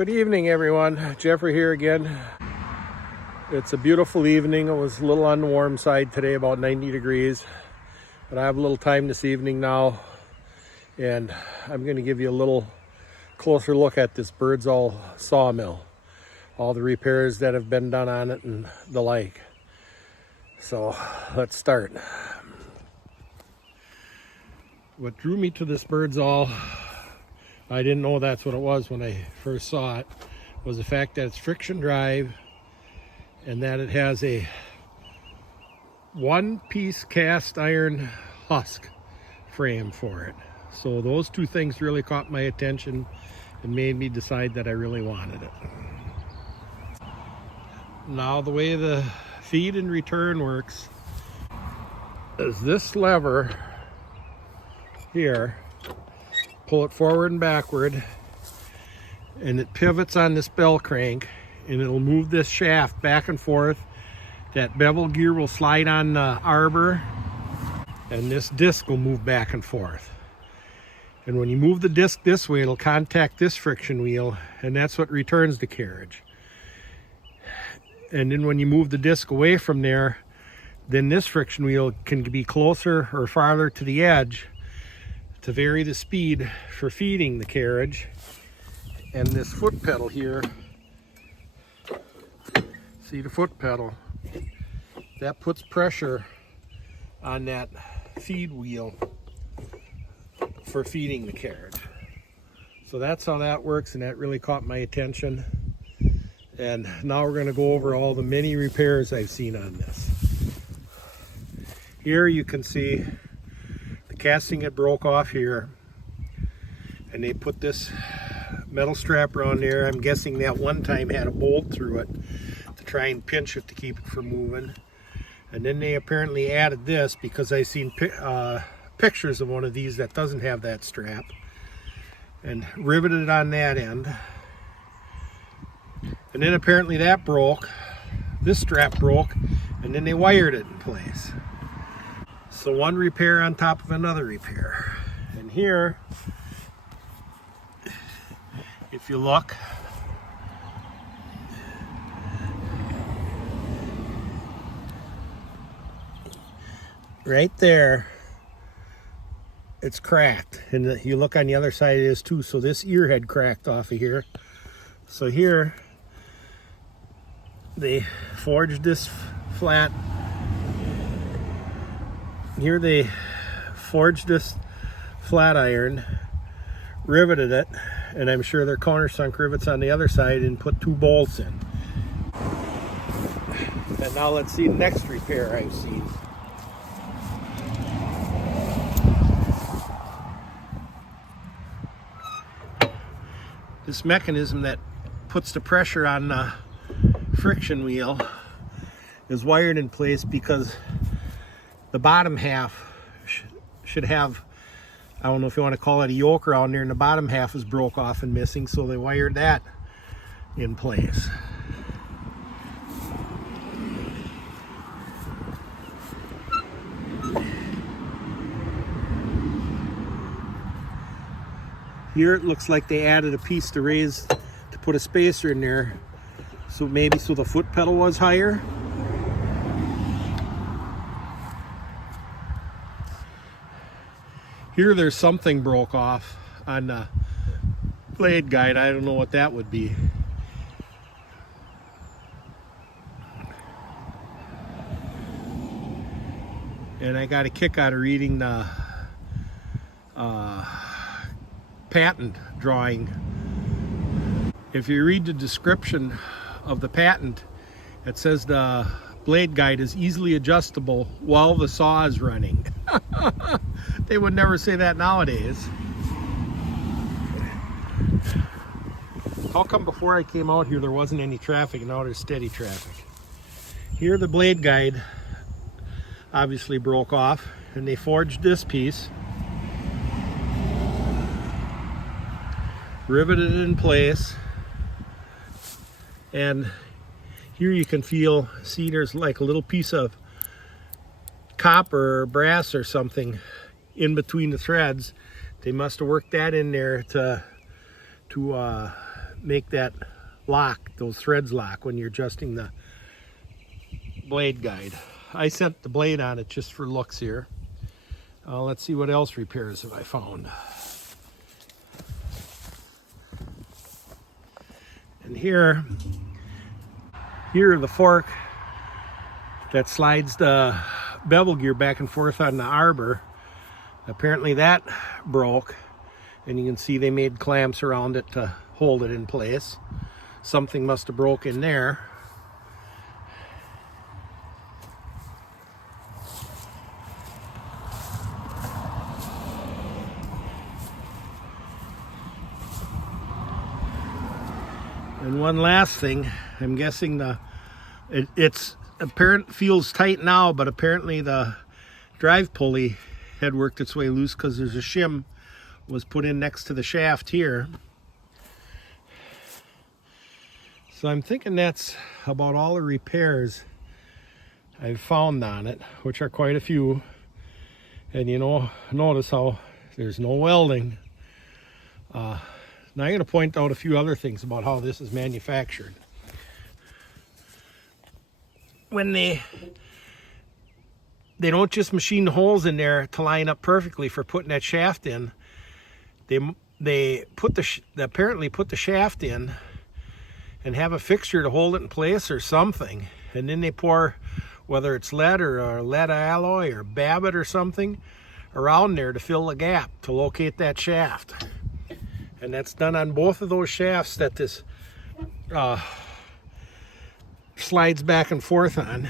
Good evening, everyone. Jeffrey here again. It's a beautiful evening. It was a little on the warm side today, about 90 degrees. But I have a little time this evening now, and I'm going to give you a little closer look at this Birdsall sawmill. All the repairs that have been done on it and the like. So let's start. What drew me to this Birdsall, I didn't know that's what it was when I first saw it, was the fact that it's friction drive and that it has a one-piece cast iron husk frame for it. So those two things really caught my attention and made me decide that I really wanted it. Now the way the feed and return works is this lever here, pull it forward and backward, and it pivots on this bell crank, and it'll move this shaft back and forth. That bevel gear will slide on the arbor, and this disc will move back and forth. And when you move the disc this way, it'll contact this friction wheel, and that's what returns the carriage. And then when you move the disc away from there, then this friction wheel can be closer or farther to the edge to vary the speed for feeding the carriage. And this foot pedal here, see the foot pedal, that puts pressure on that feed wheel for feeding the carriage. So that's how that works, and that really caught my attention. And now we're going to go over all the many repairs I've seen on this. Here you can see the casting had broke off here, and they put this metal strap around there. I'm guessing that one time had a bolt through it to try and pinch it to keep it from moving. And then they apparently added this, because I've seen pictures of one of these that doesn't have that strap, and riveted it on that end. And then apparently that broke, this strap broke, and then they wired it in place. So one repair on top of another repair. And here, if you look, right there, it's cracked. And you look on the other side, it is too. So this ear had cracked off of here. So here, they forged this flat. Here they forged this flat iron, riveted it, and I'm sure they're countersunk rivets on the other side, and put two bolts in. And now let's see the next repair I've seen. This mechanism that puts the pressure on the friction wheel is wired in place because the bottom half should have, I don't know if you want to call it a yoke around there, and the bottom half is broke off and missing, so they wired that in place. Here it looks like they added a piece to raise, to put a spacer in there, so maybe so the foot pedal was higher. Here there's something broke off on the blade guide. I don't know what that would be. And I got a kick out of reading the patent drawing. If you read the description of the patent, it says the blade guide is easily adjustable while the saw is running. They would never say that nowadays. How come before I came out here there wasn't any traffic, and now there's steady traffic? Here the blade guide obviously broke off, and they forged this piece, riveted it in place, and here you can see there's like a little piece of copper or brass or something in between the threads. They must have worked that in there to make that lock, those threads lock when you're adjusting the blade guide. I set the blade on it just for looks here. Let's see what else repairs have I found. And here the fork that slides the bevel gear back and forth on the arbor, apparently that broke, and you can see they made clamps around it to hold it in place. Something must have broke in there. And one last thing, I'm guessing it's apparent feels tight now, but apparently the drive pulley had worked its way loose because there's a shim was put in next to the shaft here. So I'm thinking that's about all the repairs I've found on it, which are quite a few. And you know, notice how there's no welding. Now I'm going to point out a few other things about how this is manufactured. When they don't just machine the holes in there to line up perfectly for putting that shaft in. They apparently put the shaft in and have a fixture to hold it in place or something, and then they pour, whether it's lead or lead alloy or Babbitt or something, around there to fill the gap to locate that shaft. And that's done on both of those shafts that this slides back and forth on.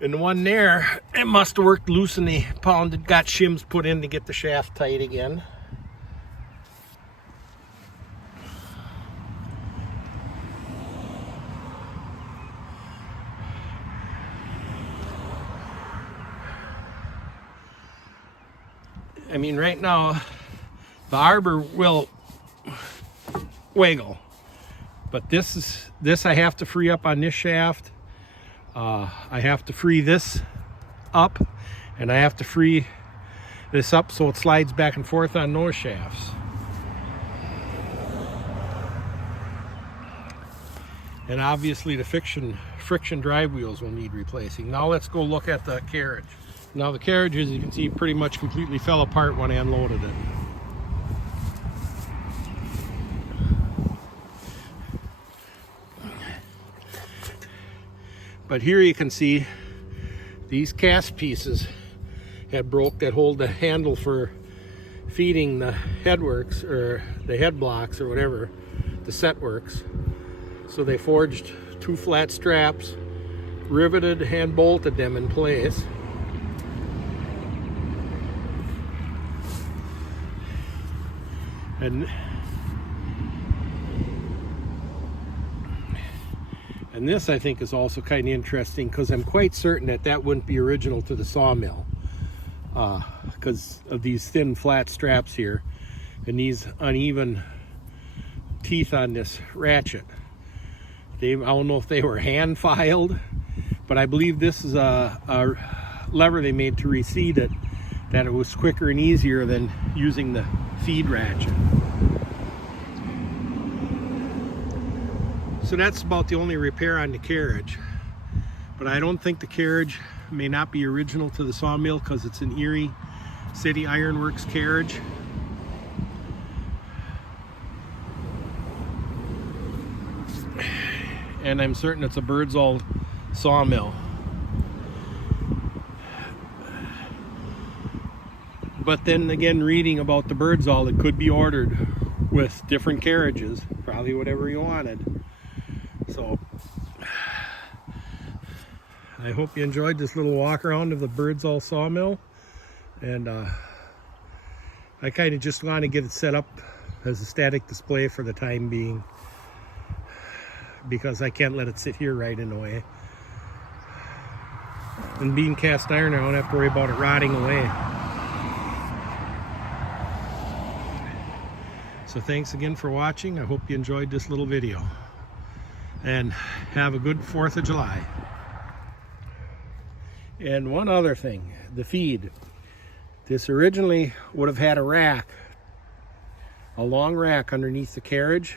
And the one there, it must have worked loose and they got shims put in to get the shaft tight again. I mean, right now, the arbor will wiggle, but this I have to free up on this shaft. I have to free this up, and I have to free this up so it slides back and forth on those shafts. And obviously the friction drive wheels will need replacing. Now let's go look at the carriage. Now the carriage, as you can see, pretty much completely fell apart when I unloaded it. But here you can see these cast pieces had broke that hold the handle for feeding the headworks or the head blocks or whatever, the set works. So they forged two flat straps, riveted and bolted them in place. And this, I think, is also kind of interesting because I'm quite certain that wouldn't be original to the sawmill because of these thin flat straps here and these uneven teeth on this ratchet. I don't know if they were hand filed, but I believe this is a lever they made to reseat it, that it was quicker and easier than using the feed ratchet. So that's about the only repair on the carriage. But I don't think the carriage may not be original to the sawmill because it's an Erie City Ironworks carriage. And I'm certain it's a Birdsall sawmill. But then again, reading about the Birdsall, it could be ordered with different carriages, probably whatever you wanted. So I hope you enjoyed this little walk around of the Birdsall sawmill, and I kind of just want to get it set up as a static display for the time being because I can't let it sit here right in the way. And being cast iron, I don't have to worry about it rotting away. So thanks again for watching. I hope you enjoyed this little video. And have a good 4th of July. And one other thing, the feed. This originally would have had a rack a long rack underneath the carriage,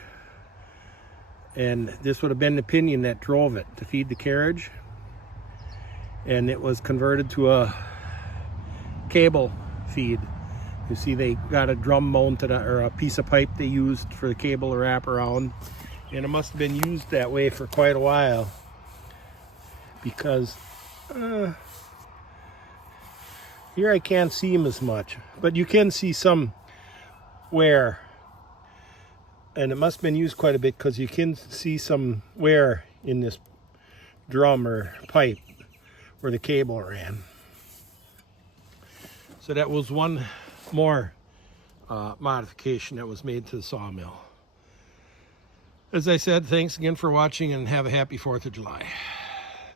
and this would have been the pinion that drove it to feed the carriage, and it was converted to a cable feed. You see they got a drum mounted, or a piece of pipe they used for the cable to wrap around, and it must have been used that way for quite a while, because here I can't see them as much, but you can see some wear, and it must have been used quite a bit, because you can see some wear in this drum or pipe where the cable ran. So that was one more modification that was made to the sawmill. As I said, thanks again for watching, and have a happy 4th of July.